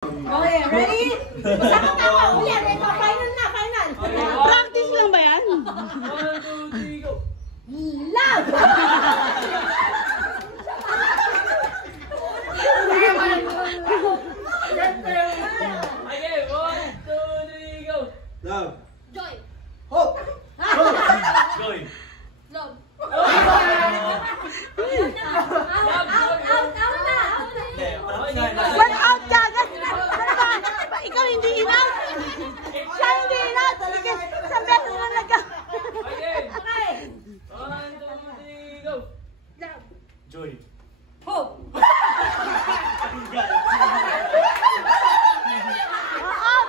Okay, ready? Masama-tama. Yan, final na, final. Practice lang ba yan? 1, 2, 3, go! Love! Okay, 1, 2, 3, go! Love. Joy. Hope. Joy! Love. One out ka! Ano ba? Ikaw hindi enough? Siya hindi enough! Sige, isang beses na nagka... Okay! Okay. 1, 2, 3, go! Love. Joy! Hope. Out!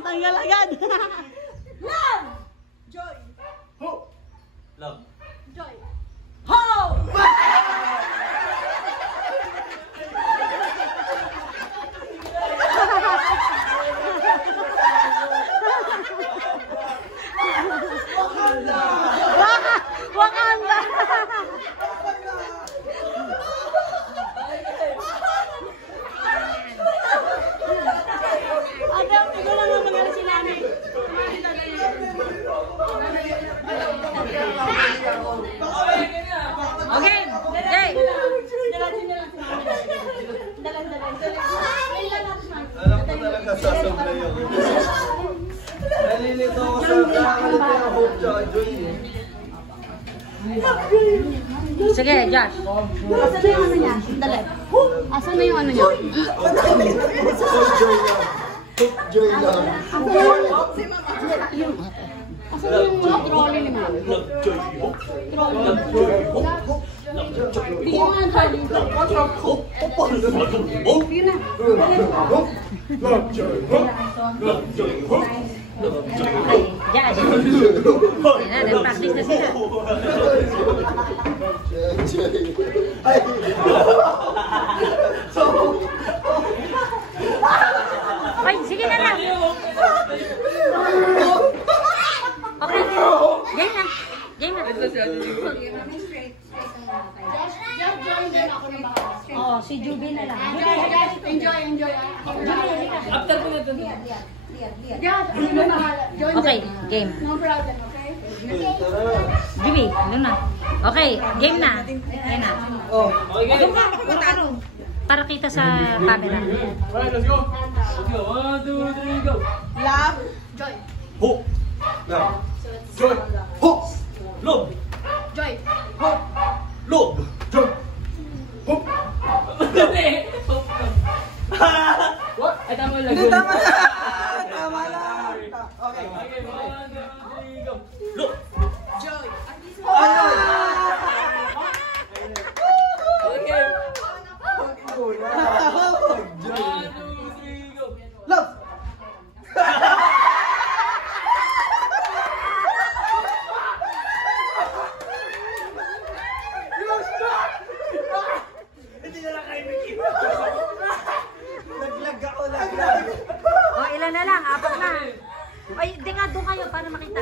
Tanggal agad! Love. Joy. Hope. Love! Joy. Hope. Wakanda! Adam, ikaw lang ang mangyari si Nani. Okay, Okay, Jay! Alam ko talaga sasablay ako. Nalilito ako sa kakalit yung Hope tsaka Joy. Sige, Josh. Asan na yung ano niya? Dali. Asan na yung ano niya? Hope Joy lang. Hope Joy lang. Asan na yung trolley ni Mami? Love, joy, hope! Love, joy, hope! Love, joy, Bigyan mo nga ng trolley. Bigyan na. Love Joy. Hope. Love, joy, hope! Love, joy, Okay, Josh. Yan na, nag-practice na sila. Joy. Ay. Ay, sige na lang. Okay. Game na. Game na. Oh, si Juby na lang. Enjoy. After ko na ito. Okay, game. No problem, okay? Juby, doon na. Okay, game na. Game na. Okay, Doon ka, ano? Para kita sa camera. alright, let's go! Let's go! 1, 2, 3, go! Love. Joy. Hope! Love. Joy! Hope. Love! Joy. Love! Joy. Hope. Dali! Hope ka. What? Ay, tama lang. Tama na. Tama na. Okay. Okay, 1, 2, 3, go! Love! Joy. Okay! Joy. 1, 2, 3, go! Love. Hindi na lang kayo nakikita. Naglag ako, naglag. O, ilan na lang? Apat na. Ay, di nga, doon kayo para makita.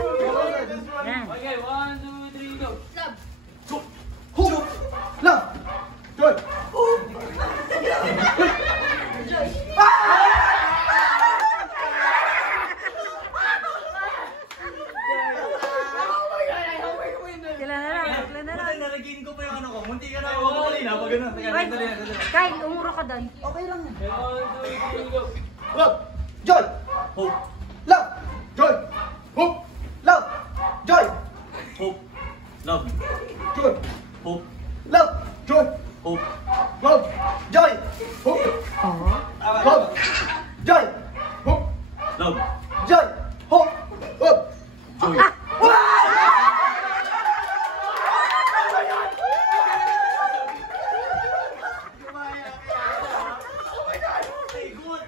Yan. Okay, 1, 2, 3, go! Love. Hope. Love. Joy. Ilan na lang? Ilan na lang? Nalagin ko pa yung ano ko. Munti ka na ako kanina. Pag gano'n. Ay, Kyle, umuro ka doon. Okay lang. 1, 2, 3, go! Love. Joy. Hope! Love. Joy. Hope. Love. Joy. Hope! Love! Joy. Hope! Love. Joy. Hope! Love. Joy. Hope. Oo. Love. Joy. Hope. Love! Joy. Hope. Love. Joy!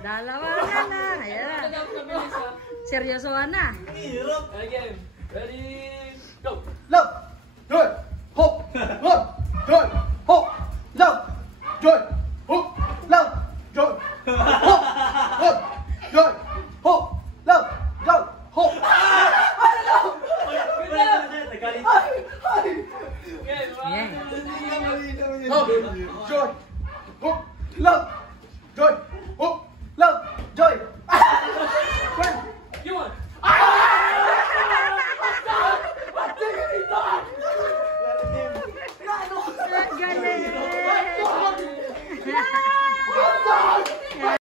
Dalawa na lang. Ayan. Seryosohan na. Again! Ready? Go! Love. Joy. Hope. Love. Joy. Hope. Love. Joy. Hope. Love. Joy. Hope. Love. Joy. Hope. Love. Joy. Hope. Wait lang! Ay! Ay! Okay, 1, 2, 3, go! Joy! Joy! Hook! Love! Joy!